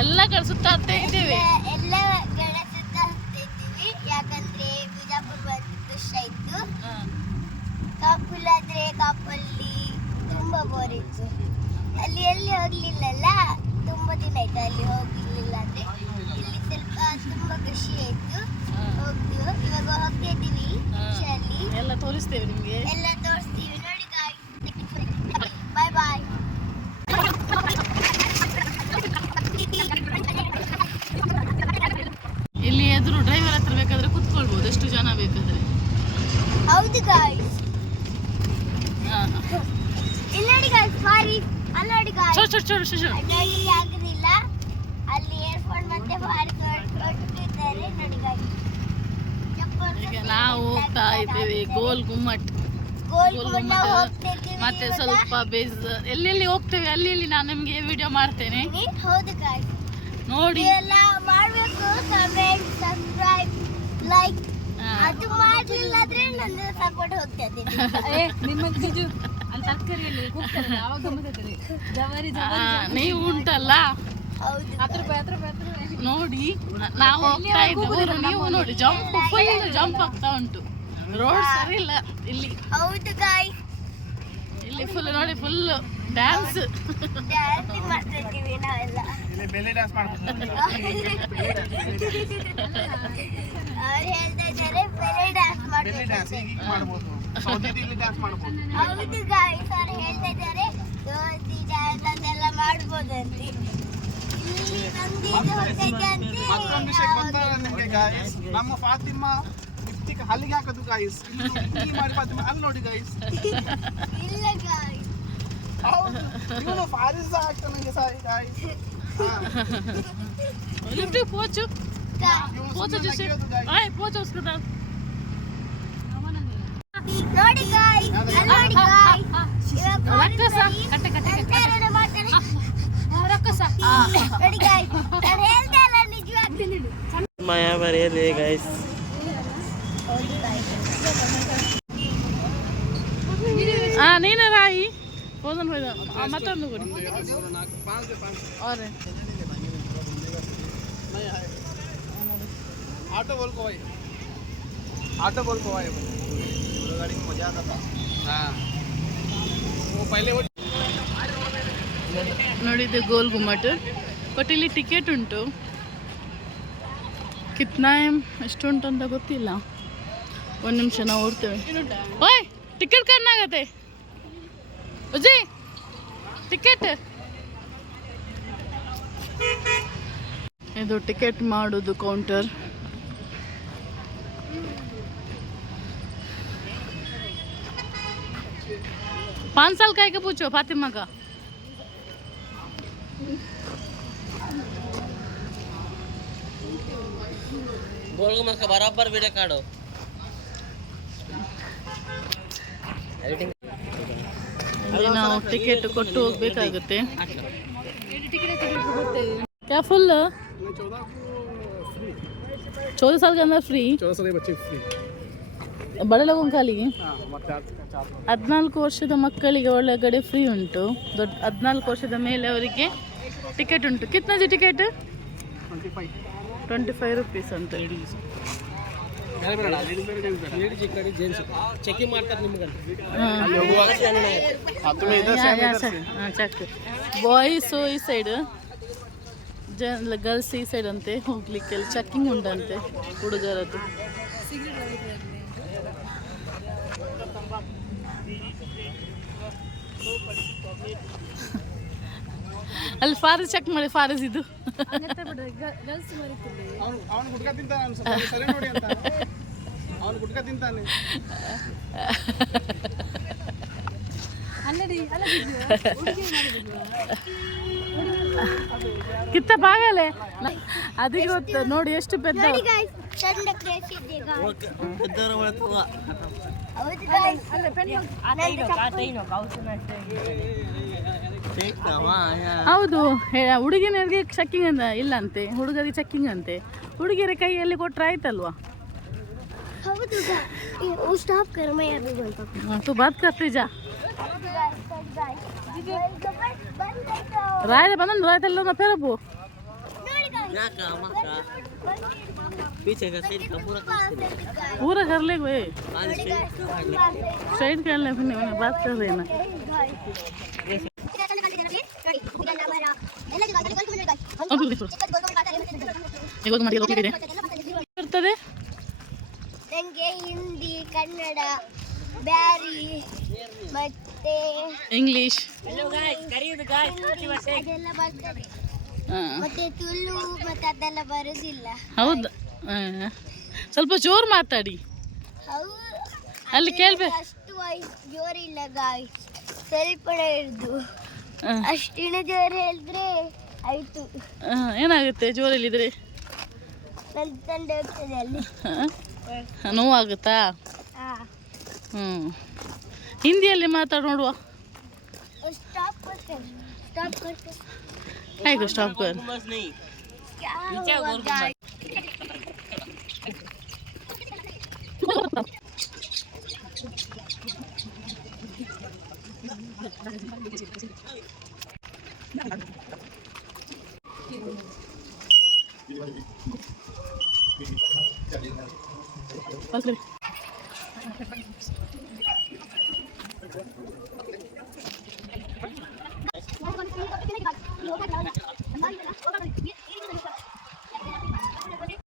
ಎಲ್ಲ ಕಡೆ ಸುತ್ತಾಡ್ತಾ ಇದ್ದೀವಿ. ಎಲ್ಲ ಕಡೆ ಸುತ್ತಾಡ್ತಾ ಇದ್ದೀವಿ. ಯಾಕಂದ್ರೆ ಬಿಜಾಪುರ ಬಂದು ಖುಷಿ ಆಯ್ತು. ಕಾಪುಲಾದ್ರೆ ಕಾಪಲ್ಲಿ ತುಂಬಾ ಬೋರ್ ಇತ್ತು. ಅಲ್ಲಿ ಎಲ್ಲಿ ಹೋಗ್ಲಿಲ್ಲಲ್ಲ, ತುಂಬಾ ದಿನ ಆಯ್ತು ಅಲ್ಲಿ ಹೋಗ್ಲಿಲ್ಲ. ಅಂದ್ರೆ ಇಲ್ಲಿ ಸ್ವಲ್ಪ ತುಂಬಾ ಖುಷಿ ಆಯ್ತು. ಹೋಗ್ತೀವಿ, ಇವಾಗ ಹೋಗ್ತಾ ಇದ್ದೀವಿ. ಖುಷಿಯಲ್ಲಿ ಎಲ್ಲ ತೋರಿಸ್ತೇವೆ ನಿಮ್ಗೆ, ಎಲ್ಲ ತೋರಿಸ್ತೀವಿ. ನೋಡಿ ಗಾಯ್ಸ್, ಬಾಯ್ ಬಾಯ್. ಇಲ್ಲಿ ಎದುರು ಡ್ರೈವರ್ ಹತ್ರ ಬೇಕಾದ್ರೆ ಕುತ್ಕೊಳ್ಬಹುದು, ಎಷ್ಟು ಜನ ಬೇಕಾದ್ರೆ. ಹೌದು ಗಾಯ್ಸ್, ಇಲ್ಲಿ ನೋಡಿ ಗಾಯ್ಸ್, ಸಾರಿ ಅಲ್ಲಿ ನೋಡಿ ಗಾಯ್ಸ್, ನೋಡ್ಲಿಕ್ಕೆ ಆಗುದಿಲ್ಲ. ಅಲ್ಲಿ ಏರ್ಫೋನ್ ಮತ್ತೆ ಬಾರಿ ಕೊಟ್ಟಿದ್ದಾರೆ ನೋಡಿ ಗಾಯ್ಸ್. ಈಗ ನಾವು ಹೋಗ್ತಾ ಇದ್ದೇವೆ ಗೋಲ್ ಗುಮ್ಮಟ್. ಮತ್ತೆ ಸ್ವಲ್ಪ ಎಲ್ಲೆಲ್ಲಿ ಹೋಗ್ತೇವೆ ಅಲ್ಲಿ ನಾನು ನಿಮ್ಗೆ ವಿಡಿಯೋ ಮಾಡ್ತೇನೆ. ಹೌದು ಗಾಯ್ಸ್, ನೋಡಿ ಎಲ್ಲ ಮಾಡಬೇಕು. ಕಮೆಂಟ್, ಸಬ್ಸ್ಕ್ರೈಬ್, ಲೈಕ್ ಅದು ಮಾಡಲಿಲ್ಲ ಆದ್ರೆ ನನ್ನ ಸಪೋರ್ಟ್ ಹೋಗ್ತದೆ. ನೀವು ಉಂಟಲ್ಲ ನೋಡಿ, ನಾವು ಹೋಗ್ತಾ ಇದ್ದೇವೆ. ನೀವು ನೋಡಿ ಫುಲ್ ಜಂಪ್ ಆಗ್ತಾ ಉಂಟು. ರೋಡ್ ಸರಿ ಇಲ್ಲ ಇಲ್ಲಿ. ಹೌದು ಗಾಯ್ಸ್, ಇಲ್ಲಿ ಫುಲ್ ನೋಡಿ, ಫುಲ್ ಡ್ಯಾನ್ಸ್ ಮಾಡ್ತಿದ್ದೀವಿ ನಾವೆಲ್ಲ. ಅವ್ರು ಹೇಳ್ತಾ ಇದ್ದಾರೆ ಬೆಲೆ ಡ್ಯಾನ್ಸ್ ಮಾಡ್ಬೋದು. ಹೌದು ಗಾಯ್ಸ್, ಅವ್ರು ಹೇಳ್ತಾ ಇದ್ದಾರೆ ದೋಸ್ತಿ ಡ್ಯಾನ್ಸ್ ಅದೆಲ್ಲ ಮಾಡ್ಬೋದು ಅಂತ. ಇಲ್ಲಿ ನಮ್ದು ಇದು ಹೋಗ್ತೈತೆ ಅಂತ. ಮತ್ತೊಂದು ವಿಷಯ ಗೊತ್ತಾ ನಿಮಗೆ ಗಾಯ್ಸ್, ನಮ್ಮ ಫಾತಿಮಾ ಲಿಪ್ಸ್ಟಿಕ್ ಹಲ್ಲಿಗೆ ಹಾಕೋದು ಗಾಯ್ಸ್. ಮಾಡಿ ಫಾತಿಮಾ ಅಲ್ಲಿ ನೋಡಿ ಗಾಯ್ಸ್. ಇಲ್ಲ ಗಾಯ್ಸ್, ಹೌದು, ಇವನು ಫಾರಿಸ್ ಆಗ್ತಾನೆ ಸಾರಿ ಗಾಯ್ಸ್. ಲಿಪ್ಸ್ಟಿಕ್ ಪೋಚು ನೋಡಿ ಗಾಯ್ಸ್, ನೋಡಿ ಗಾಯ್ಸ್, ನೋಡಿ ಗಾಯ್ಸ್, ನಾನು ಹೇಳ್ತಾ ಇಲ್ಲ ನಿಜವಾಗ್ಲೂ. ಮಾಯಾ ಬರೆಯಲಿ ಗಾಯ್ಸ್. ನೀನು ರಾಯಿ ಮತ್ತೊಂದು ಕೊಡಿ. ऑटो बोल को भाई, ऑटो बोल को भाई, गाड़ी में मजा आता था. हाँ, वो पहले वो ನೋಡಿದ್ದು ಗೋಲ್ ಗುಮ್ಮಟ್. ಬಟ್ ಇಲ್ಲಿ ಟಿಕೆಟ್ ಉಂಟು. ಕಿತ್ನಾ ಎಷ್ಟು ಉಂಟು ಅಂತ ಗೊತ್ತಿಲ್ಲ. ಒಂದು ನಿಮಿಷ ನಾವು ಓಡ್ತೇವೆ. ಓಯ್ ಟಿಕೆಟ್ ಕಣ್ಣಾಗತ್ತೆ ಅಜ್ಜಿ, ಟಿಕೆಟ್ ಇದು ಟಿಕೆಟ್ ಮಾಡೋದು ಕೌಂಟರ್. पाँच साल का है क्या पूछो फातिमा का. गोल गुम्बद का बराबर वीडियो काढो. ಅಲ್ಲಿ ನಾವು ಟಿಕೆಟ್ ಕೊಟ್ಟು ಹೋಗ್ಬೇಕಾಗುತ್ತೆ. क्या फुल 14 साल के अंदर फ्री. 14 साल के बच्चे फ्री. ಬಡ ಲೋಗನ್ ಕಾಲಿಗೆ 14 ವರ್ಷದ ಮಕ್ಕಳಿಗೆ ಒಳಗಡೆ ಫ್ರೀ ಉಂಟು. ದೊಡ್ಡ 14 ವರ್ಷದ ಮೇಲೆ ಅವರಿಗೆ ಟಿಕೆಟ್ ಉಂಟು. ಕಿತ್ನಾ ಜಿ ಟಿಕೆಟ್? 25 ರೂಪೀಸ್ ಅಂತ. ಚೆಕಿಂಗ್ ಮಾಡ್ತಾರೆ ನಿಮ್ಗೆ. ಚೆಕ್ ಬಾಯ್ಸ್ ಈ ಸೈಡ್, ಗರ್ಲ್ಸ್ ಈ ಸೈಡ್ ಅಂತೆ ಹೋಗ್ಲಿಕ್ಕೆ. ಚೆಕಿಂಗ್ ಉಂಟಂತೆ ಹುಡುಗರದ್ದು. ಅಲ್ಲಿ ಫಾರಿಸ್ ಚೆಕ್ ಮಾಡಿ, ಫಾರಿಸ್ ಇದು ಅವನು ಗುಟ್ಕ ತಿಂತಾನೆ, ಸರಿ ನೋಡಿ ಅಂತ ಅವನು ಗುಟ್ಕ ತಿಂತಾನೆ. ಕಿತ್ತ ಬಾಗಲೆ ಅದಕ್ಕೆ ಗೊತ್ತು ನೋಡಿ ಎಷ್ಟು ಪೆದ್ದ. ಹೌದು, ಹುಡುಗಿನರಿಗೆ ಚೆಕ್ಕಿಂಗ್ ಅಂತ ಇಲ್ಲ ಅಂತೆ, ಹುಡುಗರಿಗೆ ಚೆಕ್ಕಿಂಗ್ ಅಂತೆ. ಹುಡುಗಿಯರ ಕೈಯಲ್ಲಿ ಕೊಟ್ರೆ ಆಯ್ತಲ್ವಾ. तू बात करते जा. ರಾಯ ಬಂದ ರಾಯ್ತಲ್ಲ ಫೇರಪ್ಪು नाका मक्का पीछे का साइड का पूरा पूरा कर ले कोई पानी से साइड कर ले, फिर उन्हें बात कर रहे ना. ಬರ್ತದೆ ನನಗೆ ಹಿಂದಿ, ಕನ್ನಡ, ಬ್ಯಾರಿ ಮತ್ತೆ ಇಂಗ್ಲಿಷ್. ಅದೆಲ್ಲ ಬರ್ತದೆ. ಮತ್ತೆ ತುಳು ಮತ್ತೆ ಅದೆಲ್ಲ ಬರುದಿಲ್ಲ. ಹೌದಾ? ಸ್ವಲ್ಪ ಜೋರು ಮಾತಾಡಿ, ಅಲ್ಲಿ ಕೇಳ್ಬೇಕು. ಅಷ್ಟು ವಾಯ್ಸ್ ಜೋರಿಲ್ಲ ಗಾಯ್ಸ್, ಸ್ವಲ್ಪ ಹಿಡ್ದು ಅಷ್ಟಿನ ಜೋರು ಹೇಳಿದ್ರೆ ಆಯ್ತು. ಏನಾಗುತ್ತೆ ಜೋರಲ್ಲಿದ್ರೆ? ನನ್ನ ತಂದೆ ಹೋಗ್ತದೆ ಅಲ್ಲಿ. ನೋವಾಗುತ್ತಾ? ಹಿಂದಿಯಲ್ಲಿ ಮಾತಾಡಿ ನೋಡುವ. ಸ್ಟಾಪ್ ಕೊಡ್ತೇನೆ, ಸ್ಟಾಪ್ ಕೊಡ್ತೇನೆ. ಹೇಗೆ ಸ್ಟಾಪ್ ಕರ್? बस नहीं बस